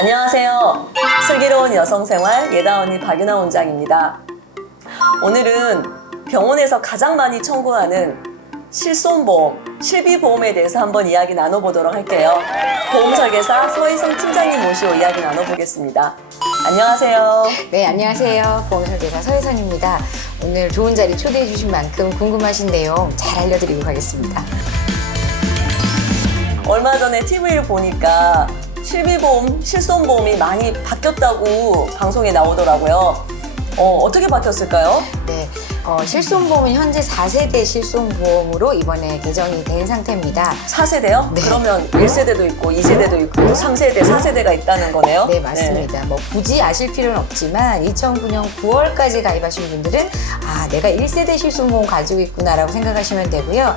안녕하세요. 슬기로운 여성생활 예다 언니 박윤아 원장입니다. 오늘은 병원에서 가장 많이 청구하는 실손보험, 실비보험에 대해서 한번 이야기 나눠보도록 할게요. 보험설계사 서희성 팀장님 모시고 이야기 나눠보겠습니다. 안녕하세요. 네, 안녕하세요. 보험설계사 서혜선입니다. 오늘 좋은 자리 초대해 주신 만큼 궁금하신 내용 잘 알려드리고 가겠습니다. 얼마 전에 TV를 보니까 실비보험, 실손보험이 많이 바뀌었다고 방송에 나오더라고요. 어떻게 바뀌었을까요? 네, 실손보험은 현재 4세대 실손보험으로 이번에 개정이 된 상태입니다. 4세대요? 네. 그러면 1세대도 있고 2세대도 있고 3세대, 4세대가 있다는 거네요? 네, 맞습니다. 뭐 굳이 아실 필요는 없지만 2009년 9월까지 가입하신 분들은 내가 1세대 실손보험 가지고 있구나라고 생각하시면 되고요.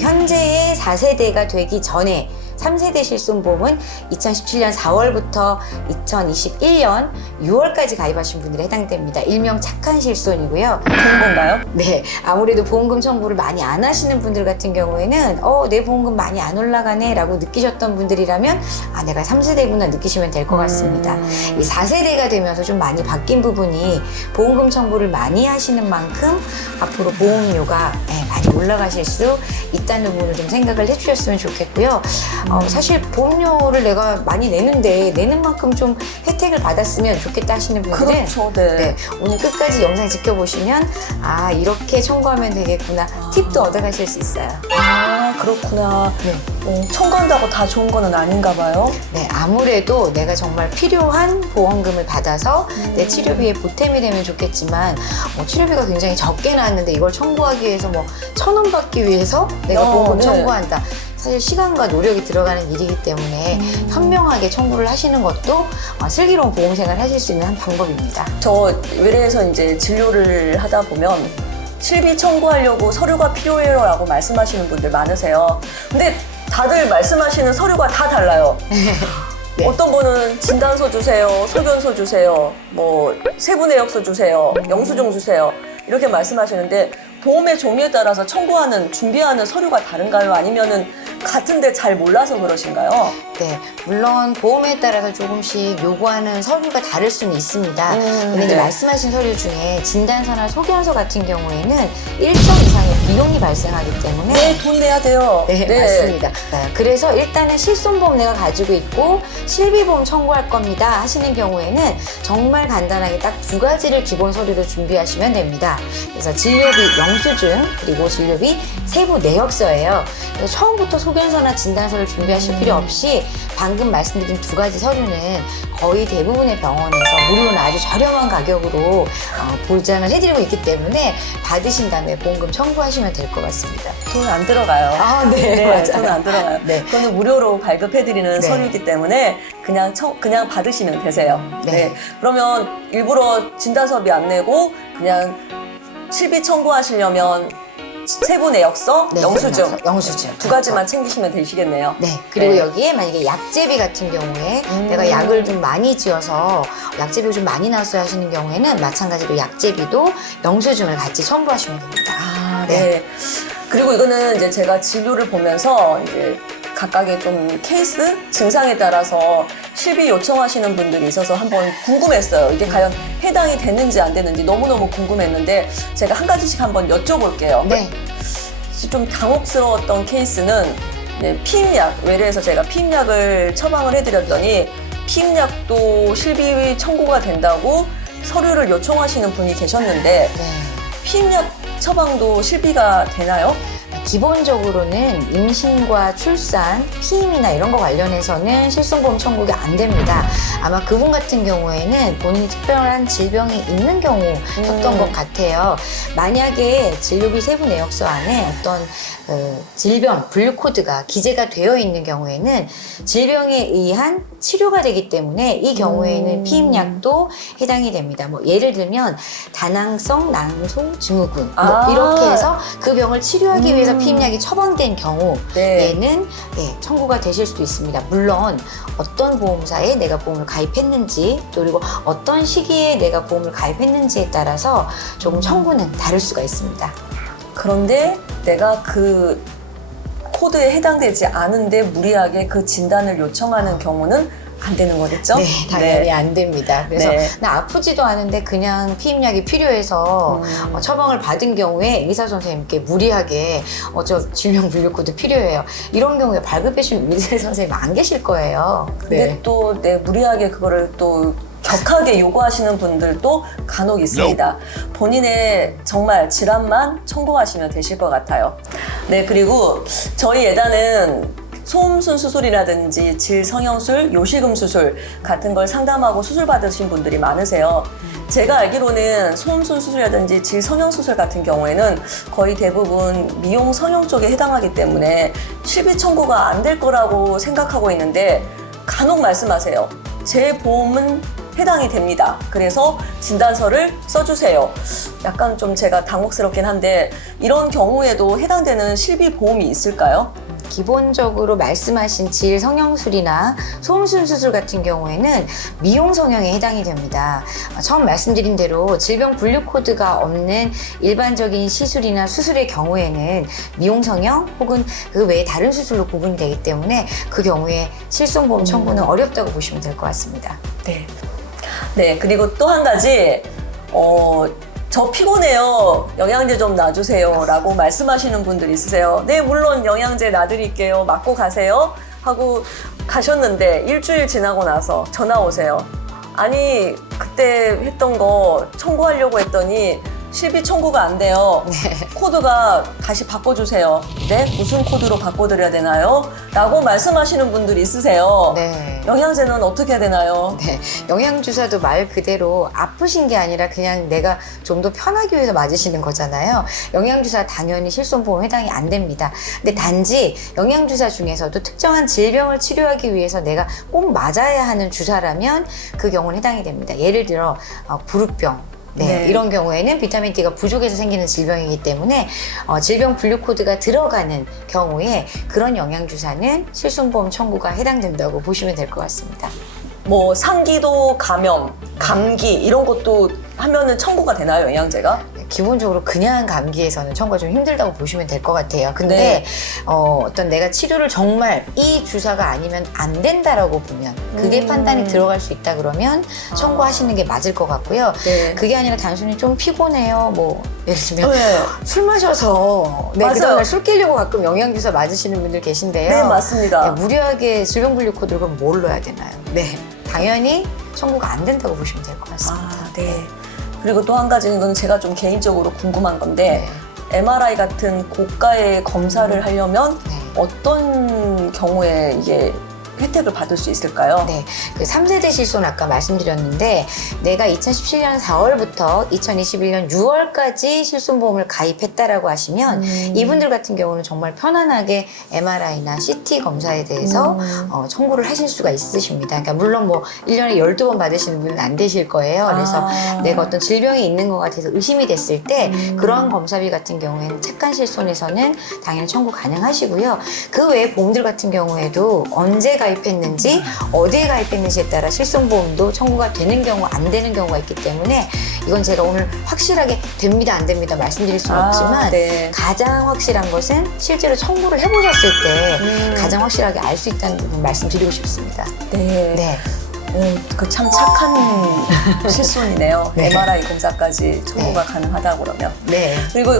현재의 4세대가 되기 전에 3세대 실손보험은 2017년 4월부터 2021년 6월까지 가입하신 분들에 해당됩니다. 일명 착한 실손이고요. 좋은 건가요? 네, 아무래도 보험금 청구를 많이 안 하시는 분들 같은 경우에는 내 보험금 많이 안 올라가네 라고 느끼셨던 분들이라면 내가 3세대구나 느끼시면 될 것 같습니다. 이 4세대가 되면서 좀 많이 바뀐 부분이 보험금 청구를 많이 하시는 만큼 앞으로 보험료가 많이 올라가실 수 있다는 부분을 좀 생각을 해주셨으면 좋겠고요. 사실 보험료를 내가 많이 내는데 내는 만큼 좀 혜택을 받았으면 좋겠다 하시는 분들은 그렇죠, 네. 오늘 끝까지 영상 지켜보시면 이렇게 청구하면 되겠구나 팁도 얻어가실 수 있어요. 그렇구나. 네. 청구한다고 다 좋은 거는 아닌가 봐요. 네, 아무래도 내가 정말 필요한 보험금을 받아서 내 치료비에 보탬이 되면 좋겠지만 치료비가 굉장히 적게 나왔는데 이걸 청구하기 위해서 1,000원 받기 위해서 내가 보험금 네. 청구한다. 사실 시간과 노력이 들어가는 일이기 때문에 현명하게 청구를 하시는 것도 슬기로운 보험생활 하실 수 있는 한 방법입니다. 저 외래에서 이제 진료를 하다 보면 실비 청구하려고 서류가 필요해요라고 말씀하시는 분들 많으세요. 근데 다들 말씀하시는 서류가 다 달라요. 네. 어떤 분은 진단서 주세요, 소견서 주세요, 세부 내역서 주세요, 영수증 주세요 이렇게 말씀하시는데 보험의 종류에 따라서 청구하는, 준비하는 서류가 다른가요? 아니면은 같은데 잘 몰라서 그러신가요? 네, 물론 보험에 따라서 조금씩 요구하는 서류가 다를 수는 있습니다. 근데 이제 네. 말씀하신 서류 중에 진단서나 소견서 같은 경우에는 일정 이상의 비용이 발생하기 때문에 네, 돈 내야 돼요. 네, 맞습니다. 네, 그래서 일단은 실손보험 내가 가지고 있고 실비보험 청구할 겁니다 하시는 경우에는 정말 간단하게 딱 2가지를 기본 서류로 준비하시면 됩니다. 그래서 진료비 영수증 그리고 진료비 세부 내역서예요. 그래서 처음부터 소견서나 진단서를 준비하실 필요 없이 방금 말씀드린 2가지 서류는 거의 대부분의 병원에서 무료나 아주 저렴한 가격으로 보장을 해드리고 있기 때문에 받으신 다음에 보험금 청구하시면 될 것 같습니다. 돈 안 들어가요. 네, 맞아요. 돈 안 들어가요. 네. 그거는 무료로 발급해드리는 네. 서류이기 때문에 그냥 받으시면 되세요. 네. 그러면 일부러 진단서비 안 내고 그냥 실비 청구하시려면 세부 내역서, 네, 영수증 영수증 2가지만 챙기시면 되시겠네요. 네, 그리고 네. 여기에 만약에 약제비 같은 경우에 내가 약을 좀 많이 지어서 약제비를 좀 많이 나왔어야 하시는 경우에는 마찬가지로 약제비도 영수증을 같이 첨부하시면 됩니다. 네. 그리고 이거는 이제 제가 진료를 보면서 이제 각각의 좀 케이스, 증상에 따라서 실비 요청하시는 분들이 있어서 한번 궁금했어요. 이게 과연 해당이 됐는지 안 됐는지 너무너무 궁금했는데 제가 한 가지씩 한번 여쭤볼게요. 네. 좀 당혹스러웠던 케이스는 피임약, 외래에서 제가 피임약을 처방을 해드렸더니 피임약도 실비 청구가 된다고 서류를 요청하시는 분이 계셨는데 네. 피임약 처방도 실비가 되나요? 기본적으로는 임신과 출산, 피임이나 이런 거 관련해서는 실손보험 청구가 안 됩니다. 아마 그분 같은 경우에는 본인이 특별한 질병이 있는 경우였던 것 같아요. 만약에 진료비 세부 내역서 안에 어떤 질병, 분류 코드가 기재가 되어 있는 경우에는 질병에 의한 치료가 되기 때문에 이 경우에는 피임약도 해당이 됩니다. 예를 들면 다낭성 난소 증후군 이렇게 해서 그 병을 치료하기 위해서 피임약이 처방된 경우에는 청구가 되실 수도 있습니다. 물론 어떤 보험사에 내가 보험을 가입했는지 또 그리고 어떤 시기에 내가 보험을 가입했는지에 따라서 조금 청구는 다를 수가 있습니다. 그런데 내가 그 코드에 해당되지 않은데 무리하게 그 진단을 요청하는 경우는 안 되는 거겠죠? 네, 당연히 안 됩니다. 그래서 네. 나 아프지도 않은데 그냥 피임약이 필요해서 처방을 받은 경우에 의사 선생님께 무리하게 저 질병 분류 코드 필요해요. 이런 경우에 발급해 주는 의사 선생님 안 계실 거예요. 근데 또 무리하게 그거를 또 격하게 요구하시는 분들도 간혹 있습니다. 본인의 정말 질환만 청구하시면 되실 것 같아요. 네, 그리고 저희 예단은 소음순 수술이라든지 질성형술, 요실금 수술 같은 걸 상담하고 수술 받으신 분들이 많으세요. 제가 알기로는 소음순 수술이라든지 질성형 수술 같은 경우에는 거의 대부분 미용 성형 쪽에 해당하기 때문에 실비 청구가 안 될 거라고 생각하고 있는데 간혹 말씀하세요. 제 보험은 해당이 됩니다. 그래서 진단서를 써주세요. 약간 좀 제가 당혹스럽긴 한데 이런 경우에도 해당되는 실비 보험이 있을까요? 기본적으로 말씀하신 질 성형술이나 소음순 수술 같은 경우에는 미용 성형에 해당이 됩니다. 처음 말씀드린 대로 질병 분류 코드가 없는 일반적인 시술이나 수술의 경우에는 미용 성형 혹은 그 외에 다른 수술로 구분이 되기 때문에 그 경우에 실손보험 청구는 어렵다고 보시면 될 것 같습니다. 네. 네, 그리고 또 한 가지, 저 피곤해요. 영양제 좀 놔주세요. 라고 말씀하시는 분들 있으세요. 네, 물론 영양제 놔드릴게요. 맞고 가세요. 하고 가셨는데 일주일 지나고 나서 전화 오세요. 아니, 그때 했던 거 청구하려고 했더니 실비 청구가 안 돼요. 네. 코드가 다시 바꿔주세요. 네? 무슨 코드로 바꿔드려야 되나요? 라고 말씀하시는 분들이 있으세요. 네. 영양제는 어떻게 해야 되나요? 네, 영양주사도 말 그대로 아프신 게 아니라 그냥 내가 좀 더 편하기 위해서 맞으시는 거잖아요. 영양주사 당연히 실손보험 해당이 안 됩니다. 근데 단지 영양주사 중에서도 특정한 질병을 치료하기 위해서 내가 꼭 맞아야 하는 주사라면 그 경우는 해당이 됩니다. 예를 들어 부루병, 네, 이런 경우에는 비타민 D가 부족해서 생기는 질병이기 때문에 질병 분류 코드가 들어가는 경우에 그런 영양주사는 실손보험 청구가 해당된다고 보시면 될 것 같습니다. 뭐 상기도 감염, 감기 이런 것도 하면은 청구가 되나요, 영양제가? 기본적으로 그냥 감기에서는 청구가 좀 힘들다고 보시면 될 것 같아요. 근데 네. 어떤 내가 치료를 정말 이 주사가 아니면 안 된다라고 보면 그게 판단이 들어갈 수 있다 그러면 청구하시는 게 맞을 것 같고요. 네. 그게 아니라 단순히 좀 피곤해요. 뭐 예를 들면 네. 술 마셔서 네, 맞아요. 그다음날 술 깨려고 가끔 영양주사 맞으시는 분들 계신데요. 네, 맞습니다. 네, 무리하게 질병분류 코드를 그럼 뭘 넣어야 되나요? 네, 당연히 청구가 안 된다고 보시면 될 것 같습니다. 네. 그리고 또 한 가지는 건 제가 좀 개인적으로 궁금한 건데 MRI 같은 고가의 검사를 하려면 네. 어떤 경우에 이게 혜택을 받을 수 있을까요? 네, 그 3세대 실손 아까 말씀드렸는데 내가 2017년 4월부터 2021년 6월까지 실손보험을 가입했다라고 하시면 이분들 같은 경우는 정말 편안하게 MRI나 CT 검사에 대해서 청구를 하실 수가 있으십니다. 그러니까 물론 뭐 1년에 12번 받으시는 분은 안 되실 거예요. 그래서 내가 어떤 질병이 있는 것 같아서 의심이 됐을 때 그러한 검사비 같은 경우에는 착한 실손에서는 당연히 청구 가능하시고요. 그 외에 보험들 같은 경우에도 언제 가입했는지 어디에 가입했는지에 따라 실손보험도 청구가 되는 경우 안 되는 경우가 있기 때문에 이건 제가 오늘 확실하게 됩니다 안 됩니다 말씀드릴 수는 없지만 네. 가장 확실한 것은 실제로 청구를 해보셨을 때 가장 확실하게 알 수 있다는 부분 말씀드리고 싶습니다. 네. 네. 그 참 착한 실손이네요. 네. MRI 검사까지 청구가 네. 가능하다고 그러면. 네. 그리고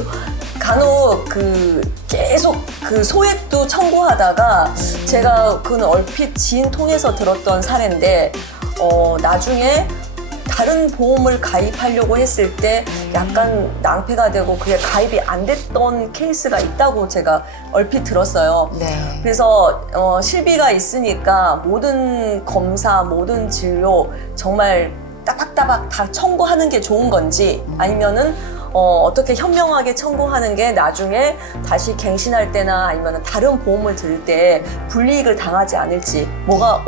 간혹 계속 소액도 청구하다가 제가 그건 얼핏 지인 통해서 들었던 사례인데 나중에 다른 보험을 가입하려고 했을 때 약간 낭패가 되고 그게 가입이 안 됐던 케이스가 있다고 제가 얼핏 들었어요. 네. 그래서 실비가 있으니까 모든 검사, 모든 진료 정말 따박따박 다 청구하는 게 좋은 건지 아니면은 어떻게 현명하게 청구하는 게 나중에 다시 갱신할 때나 아니면 다른 보험을 들 때 불이익을 당하지 않을지 뭐가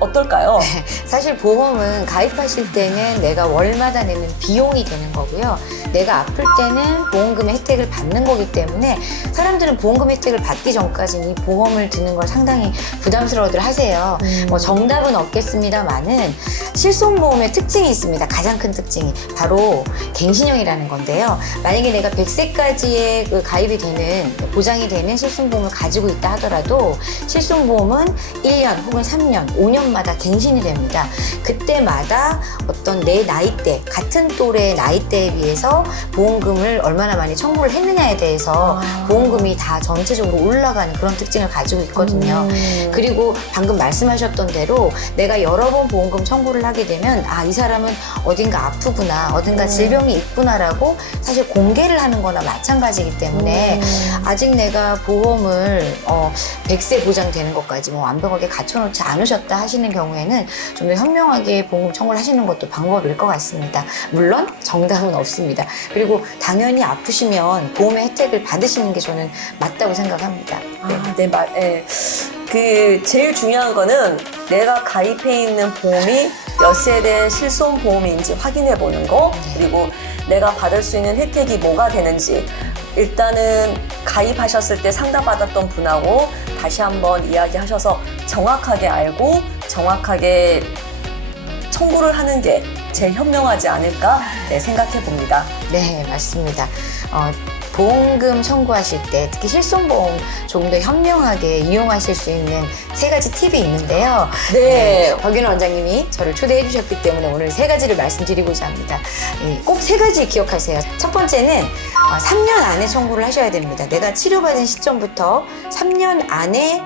어떨까요? 사실 보험은 가입하실 때는 내가 월마다 내는 비용이 되는 거고요. 내가 아플 때는 보험금의 혜택을 받는 거기 때문에 사람들은 보험금 혜택을 받기 전까지는 이 보험을 드는 걸 상당히 부담스러워들 하세요. 뭐 정답은 없겠습니다만은 실손보험의 특징이 있습니다. 가장 큰 특징이 바로 갱신형이라는 건데요. 만약에 내가 100세까지의 그 가입이 되는 보장이 되는 실손보험을 가지고 있다 하더라도 실손보험은 1년 혹은 3년, 5년 1년마다 갱신이 됩니다. 그때마다 어떤 내 나이대, 같은 또래 나이대에 비해서 보험금을 얼마나 많이 청구를 했느냐에 대해서 보험금이 다 전체적으로 올라가는 그런 특징을 가지고 있거든요. 그리고 방금 말씀하셨던 대로 내가 여러 번 보험금 청구를 하게 되면 이 사람은 어딘가 아프구나, 어딘가 질병이 있구나라고 사실 공개를 하는 거나 마찬가지이기 때문에 아직 내가 보험을 100세 보장되는 것까지 완벽하게 갖춰놓지 않으셨다 하시는 경우에는 좀 더 현명하게 보험금 청구를 하시는 것도 방법일 것 같습니다. 물론 정답은 없습니다. 그리고 당연히 아프시면 보험의 혜택을 받으시는 게 저는 맞다고 생각합니다. 네. 그 제일 중요한 거는 내가 가입해 있는 보험이 몇 세대 실손 보험인지 확인해 보는 거, 그리고 내가 받을 수 있는 혜택이 뭐가 되는지 일단은 가입하셨을 때 상담받았던 분하고 다시 한번 이야기하셔서 정확하게 알고 정확하게 청구를 하는 게 제일 현명하지 않을까 생각해 봅니다. 네, 맞습니다. 보험금 청구하실 때 특히 실손보험 조금 더 현명하게 이용하실 수 있는 3가지 팁이 있는데요. 네. 박윤호 원장님이 저를 초대해 주셨기 때문에 오늘 3가지를 말씀드리고자 합니다. 꼭 3가지 기억하세요. 첫 번째는 3년 안에 청구를 하셔야 됩니다. 내가 치료받은 시점부터 3년 안에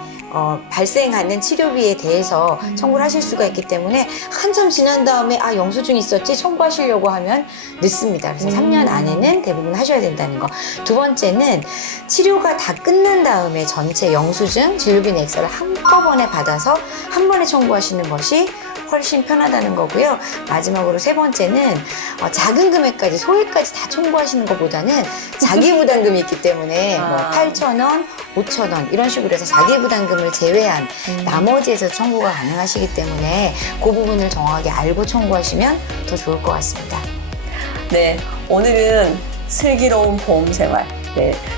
발생하는 치료비에 대해서 청구를 하실 수가 있기 때문에 한참 지난 다음에 영수증 있었지 청구하시려고 하면 늦습니다. 그래서 3년 안에는 대부분 하셔야 된다는 거. 두 번째는 치료가 다 끝난 다음에 전체 영수증, 진료비 넥서를 한꺼번에 받아서 한 번에 청구하시는 것이 훨씬 편하다는 거고요. 마지막으로 3번째는 작은 금액까지 소액까지 다 청구하시는 것보다는 자기부담금이 있기 때문에 8,000원, 5,000원 이런 식으로 해서 자기부담금을 제외한 나머지에서 청구가 가능하시기 때문에 그 부분을 정확하게 알고 청구하시면 더 좋을 것 같습니다. 네, 오늘은 슬기로운 보험 생활,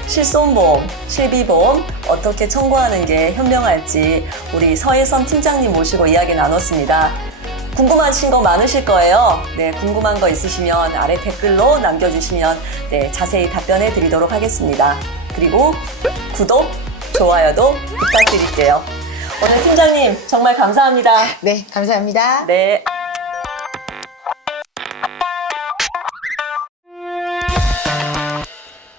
실손보험, 실비보험 어떻게 청구하는 게 현명할지 우리 서혜선 팀장님 모시고 이야기 나눴습니다. 궁금하신 거 많으실 거예요. 궁금한 거 있으시면 아래 댓글로 남겨주시면 자세히 답변해 드리도록 하겠습니다. 그리고 구독, 좋아요도 부탁드릴게요. 오늘 팀장님 정말 감사합니다. 네, 감사합니다. 네.